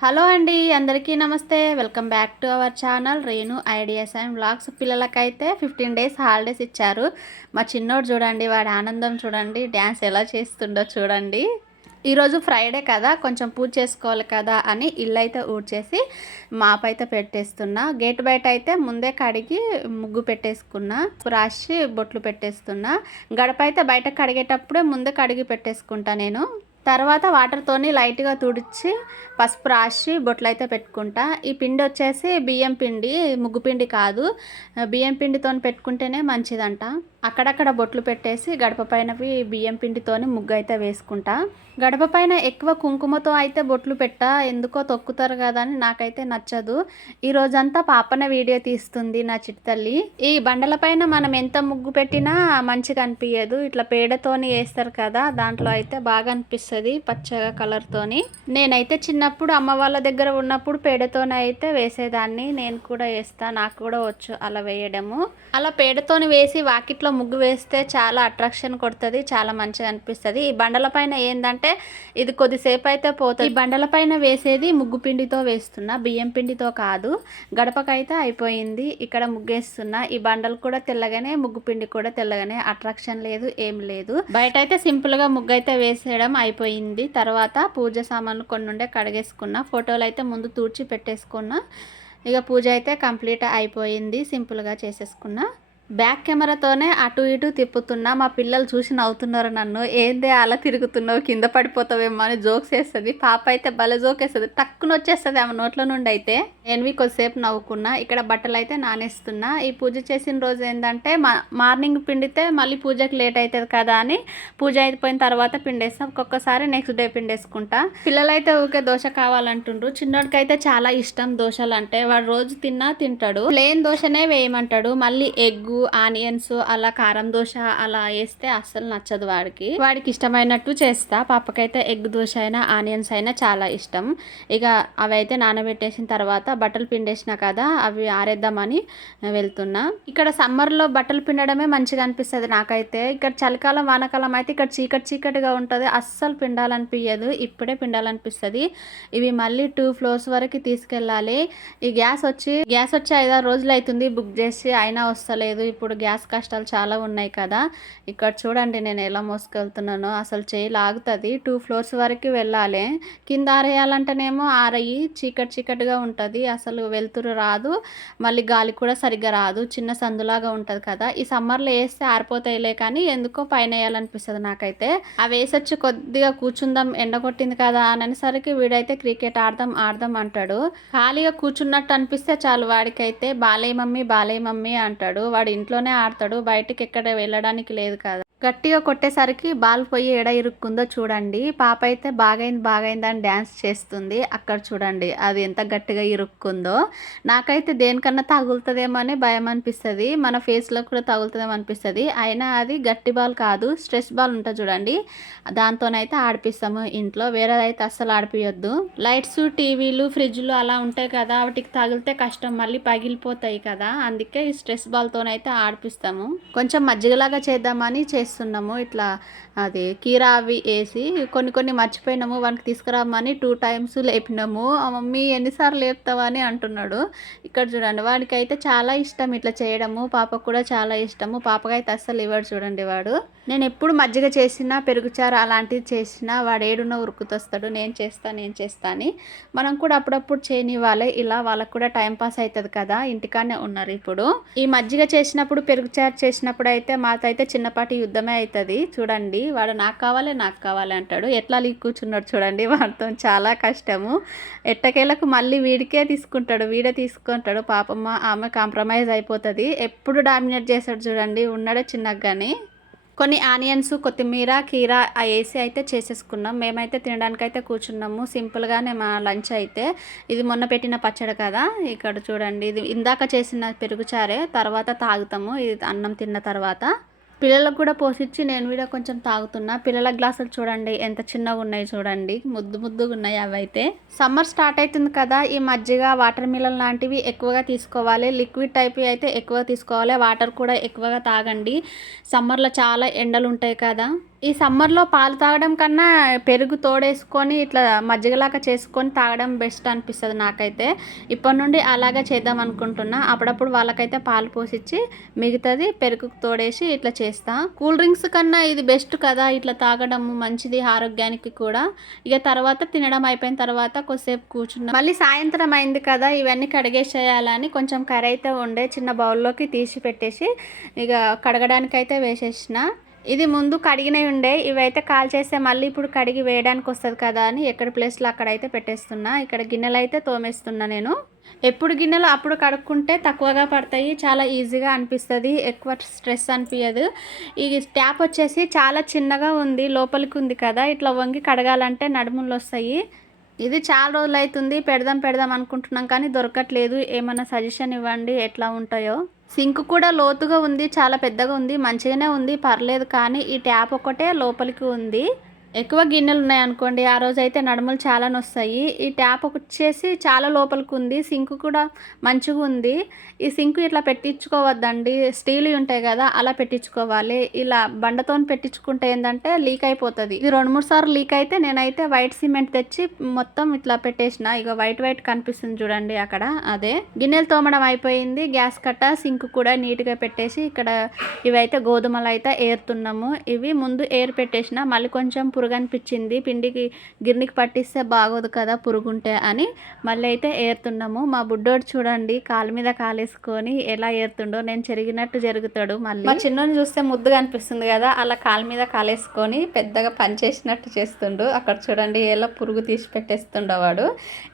Hello అండి, అందరికీ నమస్తే. Welcome back to our channel Renu ideas and vlogs. పిల్లలకైతే 15 డేస్ హాలిడేస్ ఇచ్చారు. మా చిన్నోడు చూడండి, వాడి ఆనందం చూడండి, డ్యాన్స్ ఎలా చేస్తుండో చూడండి. ఈరోజు ఫ్రైడే కదా, కొంచెం పూజ చేసుకోవాలి కదా అని ఇల్లు అయితే ఊడ్చేసి మాపైతే పెట్టేస్తున్నా. గేట్ బయట అయితే ముందే కడిగి ముగ్గు పెట్టేసుకున్నా, రాసి బొట్లు పెట్టేస్తున్నా. గడప అయితే బయట కడిగేటప్పుడే ముందే కడిగి పెట్టేసుకుంటా నేను. తర్వాత వాటర్తోని లైట్గా తుడిచి పసుపు రాసి బొట్లు అయితే పెట్టుకుంటా. ఈ పిండి వచ్చేసి బియ్యం పిండి, ముగ్గు పిండి కాదు. బియ్యం పిండితో పెట్టుకుంటేనే మంచిదంట. అక్కడక్కడ బొట్లు పెట్టేసి గడప పైనవి బియ్యం పిండితోని ముగ్గు అయితే వేసుకుంటా. గడప పైన ఎక్కువ కుంకుమతో అయితే బొట్లు పెట్టా, ఎందుకో తొక్కుతారు కదా అని నాకైతే నచ్చదు. ఈ రోజంతా పాపన వీడియో తీస్తుంది నా చిట్టల్లి. ఈ బండల పైన మనం ఎంత ముగ్గు పెట్టినా మంచిగా అనిపించదు. ఇట్లా పేడతోని వేస్తారు కదా, దాంట్లో అయితే బాగా అనిపిస్తుంది పచ్చగా కలర్తోని. నేనైతే చిన్నప్పుడు అమ్మ వాళ్ళ దగ్గర ఉన్నప్పుడు పేడతోనే అయితే వేసేదాన్ని. నేను కూడా వేస్తా, నాకు కూడా వచ్చు అలా వేయడము. అలా పేడతోని వేసి వాకిట్లో ముగ్గు వేస్తే చాలా అట్రాక్షన్ కొడుతుంది, చాలా మంచిగా అనిపిస్తుంది. ఈ బండల పైన ఏంటంటే ఇది కొద్దిసేపు అయితే పోతుంది. ఈ బండల పైన వేసేది ముగ్గు పిండితో వేస్తున్నా, బియ్యం పిండితో కాదు. గడపకైతే అయిపోయింది, ఇక్కడ ముగ్గేస్తున్నా. ఈ బండలు కూడా తెల్లగానే, ముగ్గు పిండి కూడా తెల్లగానే, అట్రాక్షన్ లేదు, ఏం లేదు. బయట అయితే సింపుల్గా ముగ్గు అయితే వేసేయడం అయిపోయింది. తర్వాత పూజ సామాన్లు కొన్ని ఉండే కడిగేసుకున్నా, ఫోటోలు అయితే ముందు తూడ్చి పెట్టేసుకున్నా. ఇక పూజ అయితే కంప్లీట్ అయిపోయింది, సింపుల్గా చేసేసుకున్నా. బ్యాక్ కెమెరాతోనే అటు ఇటు తిప్పుతున్నా. మా పిల్లలు చూసి నవ్వుతున్నారు నన్ను. ఏందే అలా తిరుగుతున్నావు, కింద పడిపోతావేమో అని జోక్స్ వేస్తుంది. పాప అయితే భలే జోక్ వేస్తుంది, టక్కున వచ్చేస్తుంది ఆమె నోట్ల నుండి అయితే. నేను కొద్దిసేపు నవ్వుకున్నా. ఇక్కడ బట్టలు అయితే నానేస్తున్నా. ఈ పూజ చేసిన రోజు ఏంటంటే మార్నింగ్ పిండితే మళ్ళీ పూజకి లేట్ అవుతుంది కదా అని పూజ అయిపోయిన తర్వాత పిండేస్తాం. ఒక్కొక్కసారి నెక్స్ట్ డే పిండేసుకుంటా. పిల్లలైతే ఊకే దోశ కావాలంటుండ్రు. చిన్నోడికి అయితే చాలా ఇష్టం దోశలు అంటే. వాడు రోజు తింటాడు. ప్లేన్ దోశనే వేయమంటాడు. మళ్ళీ ఎగ్గు, ఆనియన్స్, అలా కారం దోశ అలా వేస్తే అస్సలు నచ్చదు వాడికి. ఇష్టమైనట్టు చేస్తా. పాపకైతే ఎగ్ దోశ అయినా ఆనియన్స్ అయినా చాలా ఇష్టం. ఇక అవి అయితే నానబెట్టేసిన తర్వాత బట్టలు పిండేసిన కదా, అవి ఆరేద్దామని వెళ్తున్నా. ఇక్కడ సమ్మర్లో బట్టలు పిండడమే మంచిగా అనిపిస్తుంది నాకైతే. ఇక్కడ చలికాలం వానకాలం అయితే ఇక్కడ చీకటిగా ఉంటుంది, అస్సలు పిండాలనిపించదు. ఇప్పుడే పిండాలనిపిస్తుంది. ఇవి మళ్ళీ 2 floors వరకు తీసుకెళ్ళాలి. ఈ గ్యాస్ వచ్చి 5-6 రోజులు అవుతుంది బుక్ చేసి, అయినా వస్తలేదు. ఇప్పుడు గ్యాస్ కష్టాలు చాలా ఉన్నాయి కదా. ఇక్కడ చూడండి నేను ఎలా మోసుకెళ్తున్నానో, అసలు చేయి లాగుతుంది. 2 floors వరకు వెళ్ళాలి. కింద ఆరేయాలంటేనేమో ఆరయి చీకటిగా ఉంటుంది, అసలు వెలుతురు రాదు, మళ్ళీ గాలి కూడా సరిగ్గా రాదు, చిన్న సందులాగా ఉంటుంది కదా. ఈ సమ్మర్లో వేస్తే ఆరిపోతాయిలే కానీ ఎందుకో పైన వేయాలనిపిస్తుంది నాకైతే. అవి వేసొచ్చి కొద్దిగా కూర్చుందాం, ఎండ కొట్టింది కదా అని అనేసరికి వీడైతే క్రికెట్ ఆడదాం అంటాడు. ఖాళీగా కూర్చున్నట్టు అనిపిస్తే చాలు వాడికైతే బాలయ్య మమ్మీ అంటాడు. వాడు ఇంట్లోనే ఆడతాడు, బయటికి ఎక్కడ వెళ్ళడానికి లేదు కదా. గట్టిగా కొట్టేసరికి బాల్ పోయి ఎడ ఇరుక్కుందో చూడండి. పాప అయితే బాగైంది అని డ్యాన్స్ చేస్తుంది. అక్కడ చూడండి అది ఎంత గట్టిగా ఇరుక్కుందో. నాకైతే దేనికన్నా తగులుతుందేమో అని భయం అనిపిస్తుంది, మన ఫేస్లో కూడా తగులుతుందేమో అనిపిస్తుంది. అయినా అది గట్టి బాల్ కాదు, స్ట్రెస్ బాల్ ఉంటుంది చూడండి, దాంతోనైతే ఆడిపిస్తాము ఇంట్లో. వేరేదైతే అస్సలు ఆడిపియొద్దు. లైట్స్, టీవీలు, ఫ్రిడ్జ్లు అలా ఉంటాయి కదా, వాటికి తగిలితే కష్టం, మళ్ళీ పగిలిపోతాయి కదా. అందుకే ఈ స్ట్రెస్ బాల్తోనైతే ఆడిపిస్తాము. కొంచెం మజ్జిగలాగా చేద్దామని చేస్తున్నాము. ఇట్లా అది కీరా అవి వేసి కొన్ని మర్చిపోయినాము, వానికి తీసుకురామని 2 times లేపినాము. ఆ మమ్మీ ఎన్నిసార్లు లేపుతావా అని అంటున్నాడు. ఇక్కడ చూడండి వాడికైతే చాలా ఇష్టం ఇట్లా చేయడము, పాపకు కూడా చాలా ఇష్టము. పాపకైతే అస్సలు ఇవ్వడు చూడండి వాడు. నేను ఎప్పుడు మజ్జిగ చేసినా, పెరుగుచారు అలాంటివి చేసినా వాడు ఏడున్న ఉరుకుతొస్తాడు, నేను చేస్తా అని. మనం కూడా అప్పుడప్పుడు చేయనివ్వాలి, ఇలా వాళ్ళకు కూడా టైం పాస్ అవుతుంది కదా. ఇంటికానే ఉన్నారు ఇప్పుడు. ఈ మజ్జిగ చేసినప్పుడు, పెరుగుచారు చేసినప్పుడు అయితే మాకైతే చిన్నపాటి యుద్ధమే అవుతుంది చూడండి. వాడు నాకు కావాలి అంటాడు. ఎట్లా కూర్చున్నాడు చూడండి, వాడితో చాలా కష్టము. ఎట్టకేలకు మళ్ళీ వీడే తీసుకుంటాడు. పాపమ్మ ఆమె కాంప్రమైజ్ అయిపోతుంది. ఎప్పుడు డామినేట్ చేస్తాడు చూడండి, ఉన్నాడే చిన్నగాని. కొన్ని ఆనియన్స్, కొత్తిమీర, కీరా వేసి అయితే చేసేసుకున్నాం. మేమైతే తినడానికైతే కూర్చున్నాము సింపుల్గానే మా లంచ్ అయితే. ఇది మొన్న పెట్టిన పచ్చడి కదా. ఇక్కడ చూడండి ఇది ఇందాక చేసిన పెరుగుచారే, తర్వాత తాగుతాము ఇది అన్నం తిన్న తర్వాత. పిల్లలకు కూడా పోసిచ్చి నేను కూడా కొంచెం తాగుతున్నా. పిల్లల గ్లాసులు చూడండి ఎంత చిన్నగా ఉన్నాయి చూడండి, ముద్దుగా ఉన్నాయి. అవైతే సమ్మర్ స్టార్ట్ అవుతుంది కదా, ఈ మజ్జిగ, వాటర్ మిలన్ లాంటివి ఎక్కువగా తీసుకోవాలి. లిక్విడ్ టైప్ అయితే ఎక్కువగా తీసుకోవాలి. వాటర్ కూడా ఎక్కువగా తాగండి, సమ్మర్లో చాలా ఎండలు ఉంటాయి కదా. ఈ సమ్మర్లో పాలు తాగడం కన్నా పెరుగు తోడేసుకొని ఇట్లా మజ్జిగలాగా చేసుకొని తాగడం బెస్ట్ అనిపిస్తుంది నాకైతే. ఇప్పటి నుండి అలాగే చేద్దాం అనుకుంటున్నా. అప్పుడప్పుడు వాళ్ళకైతే పాలు పోసిచ్చి మిగతాది పెరుగు తోడేసి ఇట్లా చేస్తా. కూల్ డ్రింక్స్ కన్నా ఇది బెస్ట్ కదా, ఇట్లా తాగడం మంచిది ఆరోగ్యానికి కూడా. ఇక తర్వాత తినడం అయిపోయిన తర్వాత కొద్దిసేపు కూర్చున్నా. మళ్ళీ సాయంత్రం అయింది కదా, ఇవన్నీ కడిగేసేయాలని కొంచెం కర్రీ అయితే ఉండే చిన్న బౌల్లోకి తీసి పెట్టేసి ఇక కడగడానికైతే వేసేసిన. ఇది ముందు కడిగినవి ఉండే, ఇవైతే కాల్ చేస్తే మళ్ళీ ఇప్పుడు కడిగి వేయడానికి వస్తుంది కదా అని ఎక్కడ ప్లేస్లో అక్కడైతే పెట్టేస్తున్నా. ఇక్కడ గిన్నెలు అయితే తోమేస్తున్నా నేను. ఎప్పుడు గిన్నెలు అప్పుడు కడుక్కుంటే తక్కువగా పడతాయి, చాలా ఈజీగా అనిపిస్తుంది, ఎక్కువ స్ట్రెస్ అనిపించదు. ఈ ట్యాప్ వచ్చేసి చాలా చిన్నగా ఉంది, లోపలికి ఉంది కదా, ఇట్లా వంగి కడగాలంటే నడుములు వస్తాయి. ఇది చాలా రోజులు అవుతుంది పెడదాం అనుకుంటున్నాం కానీ దొరకట్లేదు. ఏమైనా సజెషన్ ఇవ్వండి ఎట్లా ఉంటాయో. సింక్ కూడా లోతుగా ఉంది, చాలా పెద్దగా ఉంది, మంచిగానే ఉంది, పర్లేదు. కానీ ఈ ట్యాప్ ఒకటే లోపలికి ఉంది. ఎక్కువ గిన్నెలు ఉన్నాయనుకోండి ఆ రోజు అయితే నడుములు చాలా నొస్తాయి. ఈ ట్యాప్ వచ్చేసి చాలా లోపలికి ఉంది, సింక్ కూడా మంచిగా ఉంది. ఈ సింక్ ఇట్లా పెట్టించుకోవద్దండి, స్టీల్ ఉంటాయి కదా అలా పెట్టించుకోవాలి. ఇలా బండతో పెట్టించుకుంటే ఏంటంటే లీక్ అయిపోతుంది. ఇది 2-3 సార్లు లీక్ అయితే నేనైతే వైట్ సిమెంట్ తెచ్చి మొత్తం ఇట్లా పెట్టేసిన. ఇక వైట్ కనిపిస్తుంది చూడండి అక్కడ, అదే. గిన్నెలు తోమడం అయిపోయింది, గ్యాస్ కట్ట సింక్ కూడా నీట్గా పెట్టేసి ఇక్కడ ఇవైతే గోధుమలు అయితే ఏరుతున్నాము. ఇవి ముందు ఏరు పెట్టేసిన, మళ్ళీ కొంచెం పురుగు అనిపించింది, పిండికి గిర్నికి పట్టిస్తే బాగోదు కదా పురుగుంటే అని మళ్ళీ అయితే ఏరుతున్నాము. మా బుడ్డోడు చూడండి కాలు మీద కాలేసుకొని ఎలా ఏరుతుండో, నేను చెరిగినట్టు జరుగుతాడు. మళ్ళీ మా చిన్నోని చూస్తే ముద్దుగా అనిపిస్తుంది కదా, అలా కాలు మీద కాలేసుకొని పెద్దగా పని చేసినట్టు చేస్తుండు. అక్కడ చూడండి ఎలా పురుగు తీసి పెట్టేస్తుండో వాడు.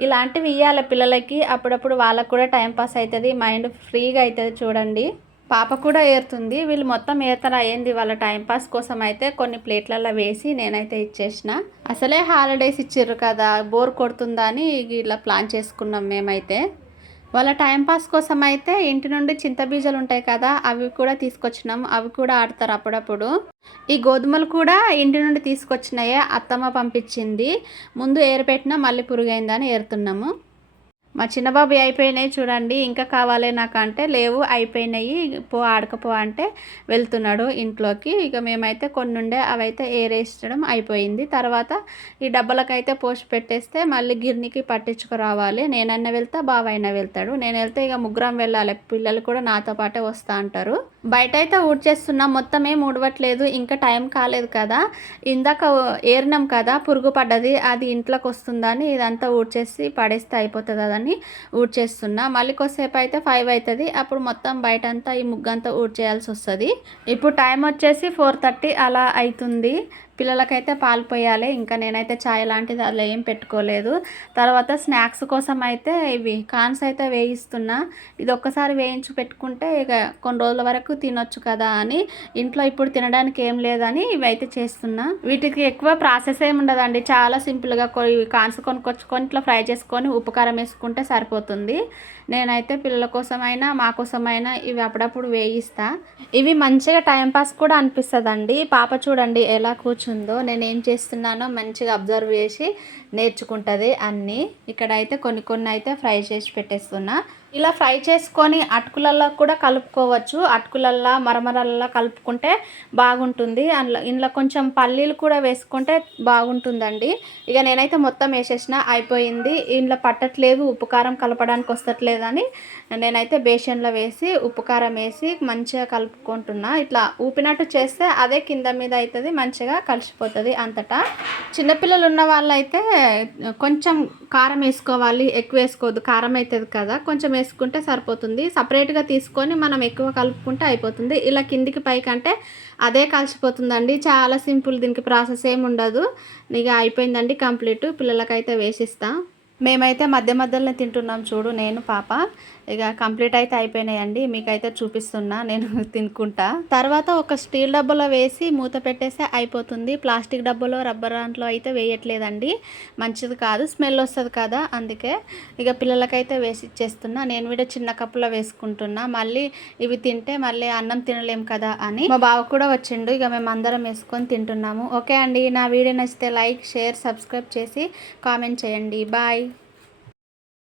ఇలాంటివి ఇవ్వాలి పిల్లలకి, అప్పుడప్పుడు వాళ్ళకు కూడా టైంపాస్ అవుతుంది, మైండ్ ఫ్రీగా అవుతుంది. చూడండి పాప కూడా ఏరుతుంది, వీళ్ళు మొత్తం ఏరుతారా ఏంది వాళ్ళ టైంపాస్ కోసం అయితే కొన్ని ప్లేట్లలో వేసి నేనైతే ఇచ్చేసిన. అసలే హాలిడేస్ ఇచ్చిర్రు కదా, బోర్ కొడుతుందా అని ఇలా ప్లాన్ చేసుకున్నాం మేమైతే. వాళ్ళ టైంపాస్ కోసం అయితే ఇంటి నుండి చింతబీజాలు ఉంటాయి కదా అవి కూడా తీసుకొచ్చినాం, అవి కూడా ఆడతారు అప్పుడప్పుడు. ఈ గోధుమలు కూడా ఇంటి నుండి తీసుకొచ్చినాయే, అత్తమ్మ పంపించింది. ముందు ఏరుపెట్టినా మళ్ళీ పురుగైందని ఏరుతున్నాము. మా చిన్నబాబు అయిపోయినాయి చూడండి, ఇంకా కావాలి నాకు అంటే లేవు అయిపోయినాయి పో ఆడకపో అంటే వెళ్తున్నాడు ఇంట్లోకి. ఇక మేమైతే కొన్ని ఉండే అవైతే ఏరేసడం అయిపోయింది. తర్వాత ఈ డబ్బలకైతే పోసి పెట్టేస్తే మళ్ళీ గిర్నికి పట్టించుకురావాలి. నేనన్నా వెళ్తా, బావైనా వెళ్తాడు. నేను వెళ్తే ఇక ముగ్గురం వెళ్ళాలి, పిల్లలు కూడా నాతో పాటే వస్తా అంటారు. బయట అయితే ఊడ్చేస్తున్నా, మొత్తం ఏం ఊడవట్లేదు, ఇంకా టైం కాలేదు కదా. ఇందాక ఏరినాం కదా పురుగు పడ్డది, అది ఇంట్లోకి వస్తుందని ఇదంతా ఊడ్చేసి పడేస్తే అయిపోతుంది అని ఊడ్చేస్తున్నా. మళ్ళీ కొద్దిసేపు అయితే 5 అవుతుంది, అప్పుడు మొత్తం బయట అంతా ఈ ముగ్గంతా ఊడ్చేయాల్సి వస్తుంది. ఇప్పుడు టైం వచ్చేసి 4:30 అలా అవుతుంది. పిల్లలకైతే పాలు పోయాలి, ఇంకా నేనైతే ఛాయ్ లాంటిది అలా ఏం పెట్టుకోలేదు. తర్వాత స్నాక్స్ కోసం అయితే ఇవి కాన్స్ అయితే వేయిస్తున్నా. ఇది ఒక్కసారి వేయించి పెట్టుకుంటే ఇక కొన్ని రోజుల వరకు తినొచ్చు కదా అని, ఇంట్లో ఇప్పుడు తినడానికి ఏం లేదని ఇవి అయితే చేస్తున్నా. వీటికి ఎక్కువ ప్రాసెస్ ఏమి ఉండదండి, చాలా సింపుల్గా కాన్స్ కొనుక్కొచ్చుకొని ఇట్లా ఫ్రై చేసుకొని ఉప్పు కారం వేసుకుంటే సరిపోతుంది. నేనైతే పిల్లల కోసమైనా మా కోసమైనా ఇవి అప్పుడప్పుడు వేయిస్తా. ఇవి మంచిగా టైంపాస్ కూడా అనిపిస్తుందండి. పాప చూడండి ఎలా కూర్చుందో, నేను ఏం చేస్తున్నానో మంచిగా అబ్జర్వ్ చేసి నేర్చుకుంటుంది అన్నీ. ఇక్కడైతే కొన్ని అయితే ఫ్రై చేసి పెట్టేస్తున్నా. ఇలా ఫ్రై చేసుకొని అటుకులల్లో కూడా కలుపుకోవచ్చు, అటుకులల్లో మరమరల్లో కలుపుకుంటే బాగుంటుంది. ఇందులో కొంచెం పల్లీలు కూడా వేసుకుంటే బాగుంటుందండి. ఇక నేనైతే మొత్తం వేసేసిన, అయిపోయింది. ఇందులో పట్టట్లేదు, ఉప్పు కారం కలపడానికి వస్తట్లేదని నేనైతే బేషన్లో వేసి ఉప్పు కారం వేసి మంచిగా కలుపుకుంటున్నా. ఇట్లా ఊపినట్టు చేస్తే అదే కింద మీద అవుతుంది, మంచిగా కలిసిపోతుంది అంతటా. చిన్నపిల్లలు ఉన్న వాళ్ళైతే కొంచెం కారం వేసుకోవాలి, ఎక్కువ వేసుకోవద్దు, కారం అవుతుంది కదా, కొంచెం వేసుకుంటే సరిపోతుంది. సపరేట్గా తీసుకొని మనం ఎక్కువ కలుపుకుంటే అయిపోతుంది. ఇలా కిందికి పైకి అంటే అదే కలిసిపోతుందండి, చాలా సింపుల్, దీనికి ప్రాసెస్ ఏమి ఉండదు. ఇక అయిపోయిందండి కంప్లీట్. పిల్లలకైతే వేసిస్తా. మేమైతే మధ్యలో తింటున్నాం చూడు, నేను పాప. ఇక కంప్లీట్ అయితే అయిపోయినాయండి, మీకైతే చూపిస్తున్నా నేను తినుకుంటా. తర్వాత ఒక స్టీల్ డబ్బాలో వేసి మూత పెట్టేస్తే అయిపోతుంది. ప్లాస్టిక్ డబ్బాలో రబ్బర్ దాంట్లో అయితే వేయట్లేదండి, మంచిది కాదు, స్మెల్ వస్తుంది కదా, అందుకే ఇక పిల్లలకైతే వేసి ఇచ్చేస్తున్నా. నేను కూడా చిన్న కప్పులో వేసుకుంటున్నా, మళ్ళీ ఇవి తింటే మళ్ళీ అన్నం తినలేం కదా అని. మా బావ కూడా వచ్చిండు, ఇక మేము అందరం వేసుకొని తింటున్నాము. ఓకే అండి, నా వీడియో నచ్చితే లైక్, షేర్, సబ్స్క్రైబ్ చేసి కామెంట్ చేయండి. బాయ్.